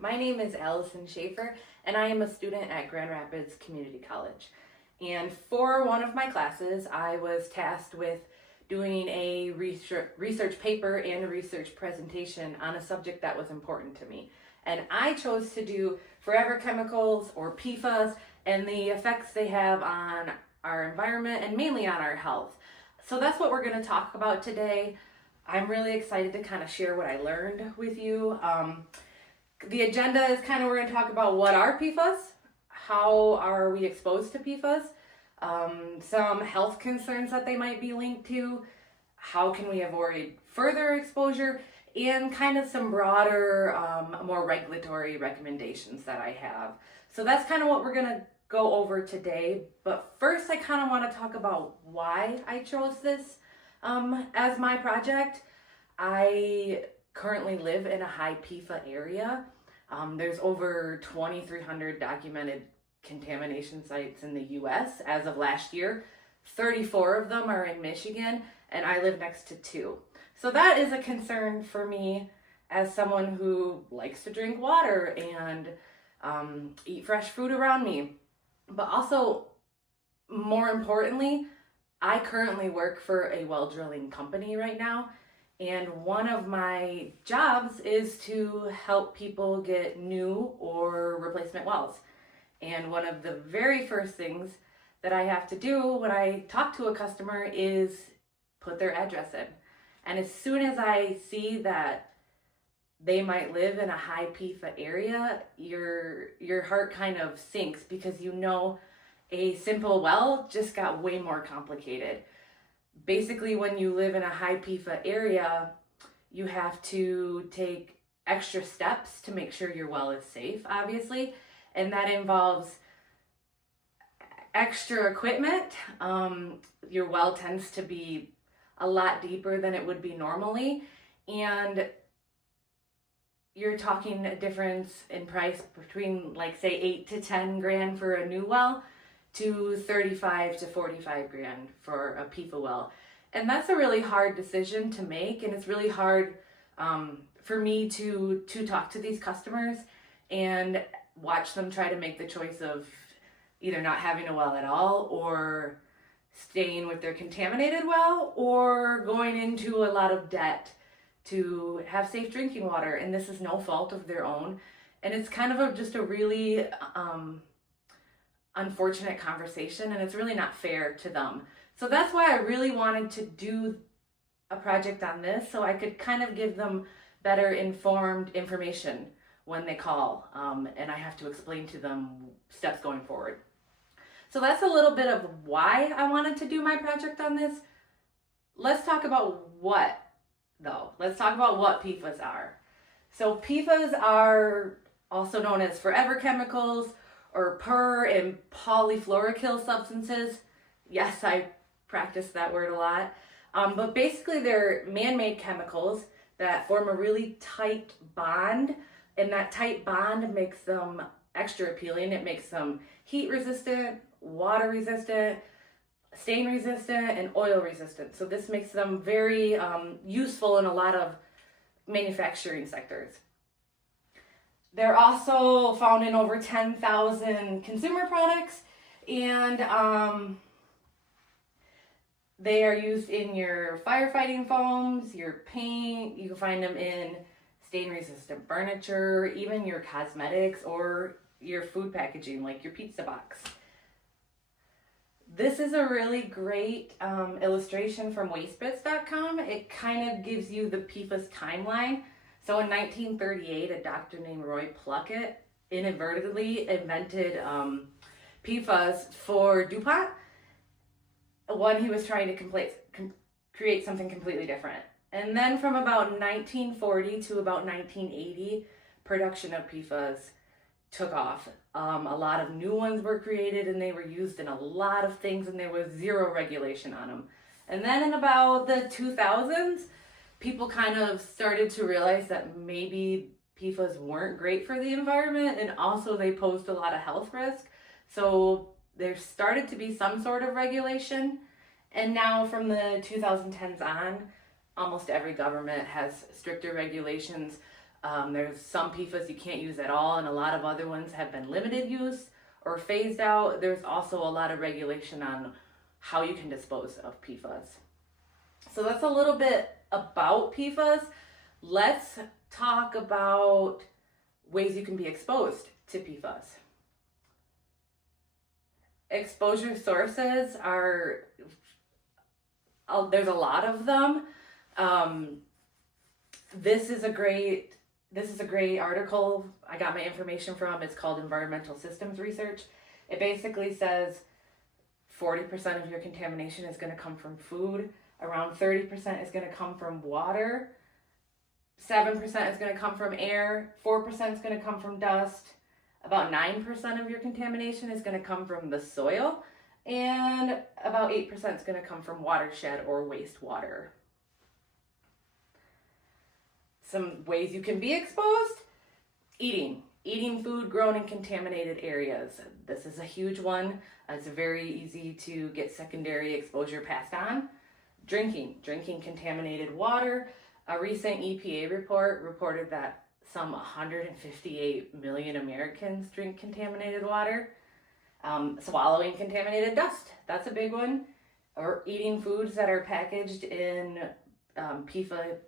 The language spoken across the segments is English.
My name is Allison Schaefer, and I am a student at Grand Rapids Community College. And for one of my classes, I was tasked with doing a research paper and a research presentation on a subject that was important to me. And I chose to do forever chemicals, or PFAS, and the effects they have on our environment and mainly on our health. So that's what we're going to talk about today. I'm really excited to kind of share what I learned with you. The agenda is kind of, we're going to talk about what are PFAS, how are we exposed to PFAS, some health concerns that they might be linked to, how can we avoid further exposure, and kind of some broader, more regulatory recommendations that I have. So that's kind of what we're going to go over today. But first, I kind of want to talk about why I chose this as my project. I currently live in a high PFAS area. There's over 2,300 documented contamination sites in the US as of last year. 34 of them are in Michigan, and I live next to 2. So that is a concern for me as someone who likes to drink water and eat fresh food around me. But also, more importantly, I currently work for a well drilling company right now, and one of my jobs is to help people get new or replacement wells. And one of the very first things that I have to do when I talk to a customer is put their address in. And as soon as I see that they might live in a high PFAS area, your heart kind of sinks, because you know a simple well just got way more complicated. Basically, when you live in a high PFAS area, you have to take extra steps to make sure your well is safe, obviously, and that involves extra equipment. Your well tends to be a lot deeper than it would be normally, and you're talking a difference in price between, like, say 8 to 10 grand for a new well to 35 to 45 grand for a PFAS well. And that's a really hard decision to make, and it's really hard for me to talk to these customers and watch them try to make the choice of either not having a well at all, or staying with their contaminated well, or going into a lot of debt to have safe drinking water. And this is no fault of their own. And it's kind of just a really unfortunate conversation, and it's really not fair to them. So that's why I really wanted to do a project on this, so I could kind of give them better informed information when they call, and I have to explain to them steps going forward. So that's a little bit of why I wanted to do my project on this. Let's talk about what, though. Let's talk about what PFAS are. So PFAS are also known as forever chemicals, or per and polyfluoroalkyl substances. Yes, I practice that word a lot. But basically, they're man-made chemicals that form a really tight bond, and that tight bond makes them extra appealing. It makes them heat resistant, water resistant, stain resistant, and oil resistant. So this makes them very useful in a lot of manufacturing sectors. They're also found in over 10,000 consumer products, and they are used in your firefighting foams, your paint. You can find them in stain-resistant furniture, even your cosmetics, or your food packaging, like your pizza box. This is a really great illustration from wastebits.com. It kind of gives you the PFAS timeline. So in 1938, a doctor named Roy Pluckett inadvertently invented PFAS for DuPont when he was trying to create something completely different. And then from about 1940 to about 1980, production of PFAS took off. A lot of new ones were created, and they were used in a lot of things, and there was zero regulation on them. And then in about the 2000s, people kind of started to realize that maybe PFAS weren't great for the environment, and also they posed a lot of health risk. So there started to be some sort of regulation. And now from the 2010s on, almost every government has stricter regulations. There's some PFAS you can't use at all, and a lot of other ones have been limited use or phased out. There's also a lot of regulation on how you can dispose of PFAS. So that's a little bit about PFAS. Let's talk about ways you can be exposed to PFAS. Exposure sources are, there's a lot of them. This is a great article I got my information from. It's called Environmental Systems Research. It basically says 40% of your contamination is going to come from food, around 30% is going to come from water, 7% is going to come from air, 4% is going to come from dust, about 9% of your contamination is going to come from the soil, and about 8% is going to come from watershed or wastewater. Some ways you can be exposed: eating food grown in contaminated areas. This is a huge one. It's very easy to get secondary exposure passed on. Drinking contaminated water. A recent EPA report reported that some 158 million Americans drink contaminated water. Swallowing contaminated dust, that's a big one. Or eating foods that are packaged in PFAS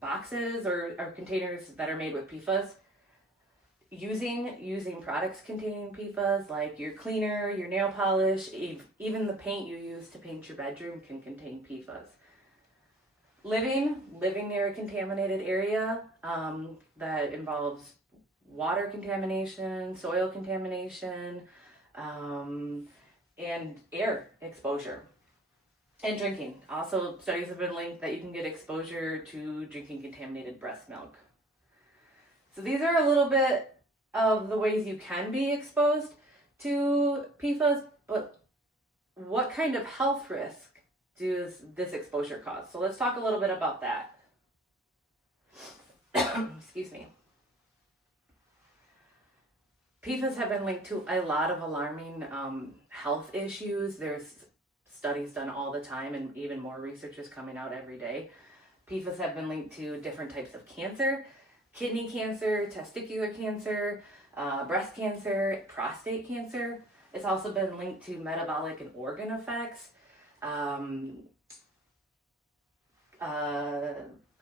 boxes or containers that are made with PFAS. Using products containing PFAS, like your cleaner, your nail polish, even the paint you use to paint your bedroom can contain PFAS. Living near a contaminated area that involves water contamination, soil contamination, and air exposure. And drinking. Also, studies have been linked that you can get exposure to drinking contaminated breast milk. So these are a little bit of the ways you can be exposed to PFAS, but what kind of health risk does this exposure cause? So let's talk a little bit about that. Excuse me. PFAS have been linked to a lot of alarming health issues. There's studies done all the time, and even more research is coming out every day. PFAS have been linked to different types of cancer: kidney cancer, testicular cancer, breast cancer, prostate cancer. It's also been linked to metabolic and organ effects,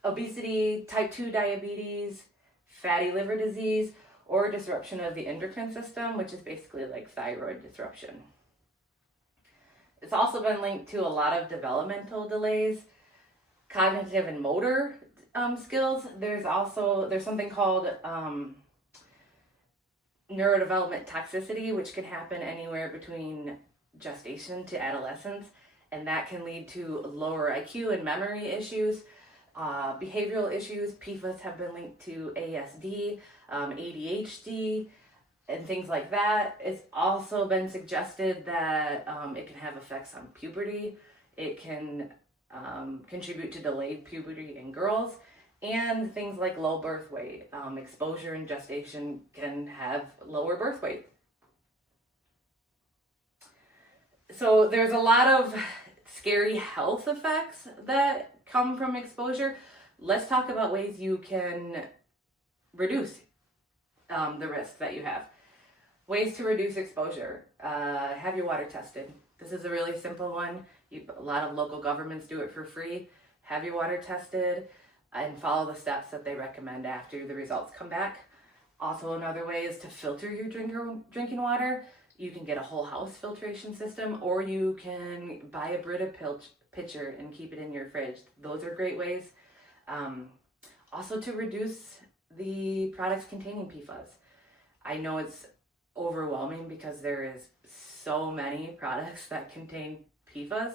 obesity, type 2 diabetes, fatty liver disease, or disruption of the endocrine system, which is basically like thyroid disruption. It's also been linked to a lot of developmental delays, cognitive and motor skills. There's something called neurodevelopment toxicity, which can happen anywhere between gestation to adolescence, and that can lead to lower IQ and memory issues, behavioral issues. PFAS have been linked to ASD, ADHD, and things like that. It's also been suggested that it can have effects on puberty. It can contribute to delayed puberty in girls, and things like low birth weight. Exposure in gestation can have lower birth weight. So there's a lot of scary health effects that come from exposure. Let's talk about ways you can reduce the risk that you have. Ways to reduce exposure. Have your water tested. This is a really simple one. A lot of local governments do it for free. Have your water tested and follow the steps that they recommend after the results come back. Also, another way is to filter your drinking water. You can get a whole house filtration system, or you can buy a Brita pitcher and keep it in your fridge. Those are great ways. Also, to reduce the products containing PFAS. I know it's overwhelming because there is so many products that contain PFAS,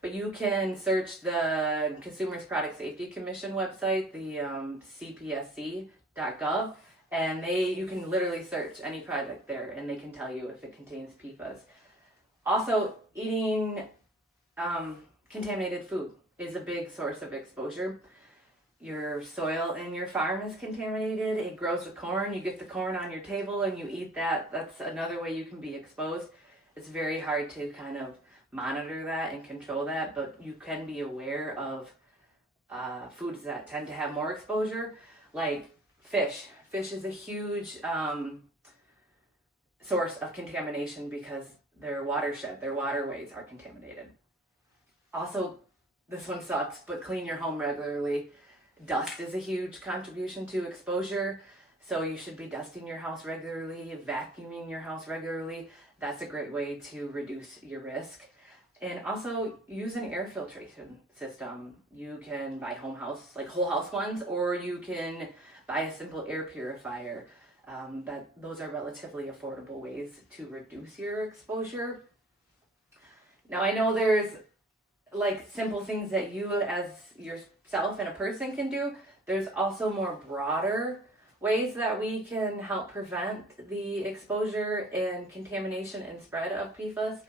but you can search the Consumers Product Safety Commission website, the cpsc.gov, and you can literally search any product there and they can tell you if it contains PFAS. Also, eating contaminated food is a big source of exposure. Your soil in your farm is contaminated. It grows with corn. You get the corn on your table and you eat that. That's another way you can be exposed. It's very hard to kind of monitor that and control that, but you can be aware of foods that tend to have more exposure. like fish. Fish is a huge source of contamination because their watershed, their waterways are contaminated. Also, this one sucks, but clean your home regularly. Dust is a huge contribution to exposure, so you should be dusting your house regularly, vacuuming your house regularly. That's a great way to reduce your risk. And also use an air filtration system. You can buy whole house ones, or you can buy a simple air purifier. Those are relatively affordable ways to reduce your exposure. Now I know there's like simple things that you as yourself and a person can do. There's also more broader ways that we can help prevent the exposure and contamination and spread of PFAS.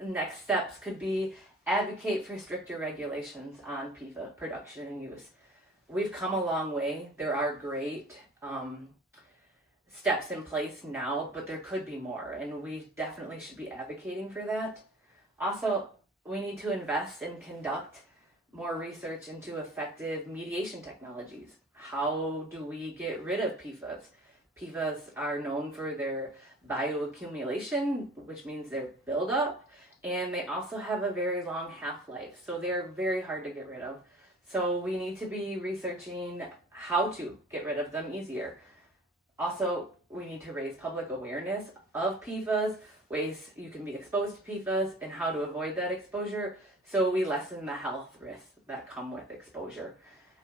Next steps could be advocate for stricter regulations on PFAS production and use. We've come a long way. There are great steps in place now, but there could be more, and we definitely should be advocating for that. Also, we need to invest and conduct more research into effective mediation technologies. How do we get rid of PFAS? PFAS are known for their bioaccumulation, which means their buildup, and they also have a very long half-life, so they're very hard to get rid of. So we need to be researching how to get rid of them easier. Also, we need to raise public awareness of PFAS, ways you can be exposed to PFAS, and how to avoid that exposure, so we lessen the health risks that come with exposure.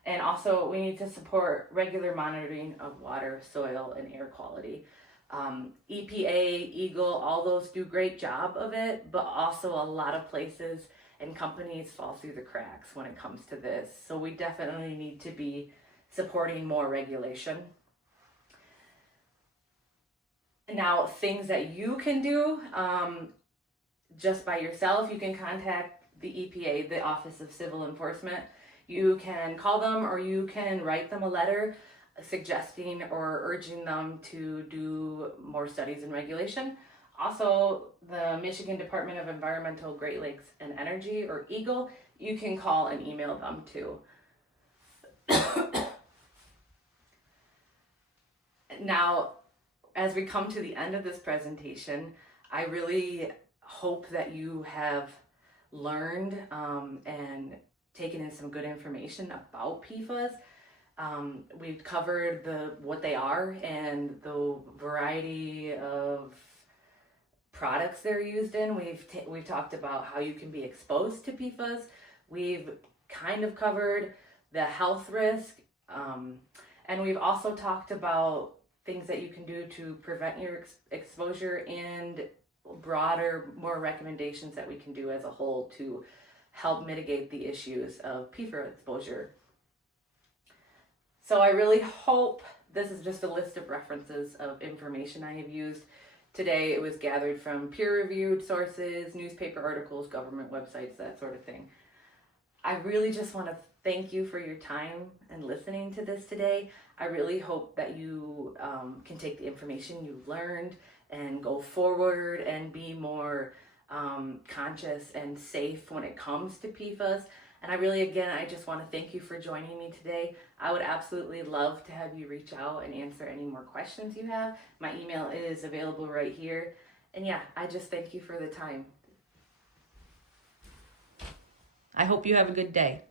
And also, we need to support regular monitoring of water, soil, and air quality. EPA, Eagle, all those do a great job of it, but also a lot of places and companies fall through the cracks when it comes to this. So we definitely need to be supporting more regulation. Now, things that you can do just by yourself, you can contact the EPA, the Office of Civil Enforcement. You can call them, or you can write them a letter suggesting or urging them to do more studies and regulation. Also, the Michigan Department of Environmental, Great Lakes, and Energy, or EGLE, you can call and email them too. Now, as we come to the end of this presentation, I really hope that you have learned and taken in some good information about PFAS. We've covered what they are and the variety of products they're used in. We've talked about how you can be exposed to PFAS. We've kind of covered the health risk, and we've also talked about things that you can do to prevent your exposure, and broader, more recommendations that we can do as a whole to help mitigate the issues of PFAS exposure. So I really hope this is just a list of references of information I have used. Today it was gathered from peer-reviewed sources, newspaper articles, government websites, that sort of thing. I really just want to thank you for your time and listening to this today. I really hope that you can take the information you've learned and go forward and be more conscious and safe when it comes to PFAS. And I just want to thank you for joining me today. I would absolutely love to have you reach out and answer any more questions you have. My email is available right here. And yeah, I just thank you for the time. I hope you have a good day.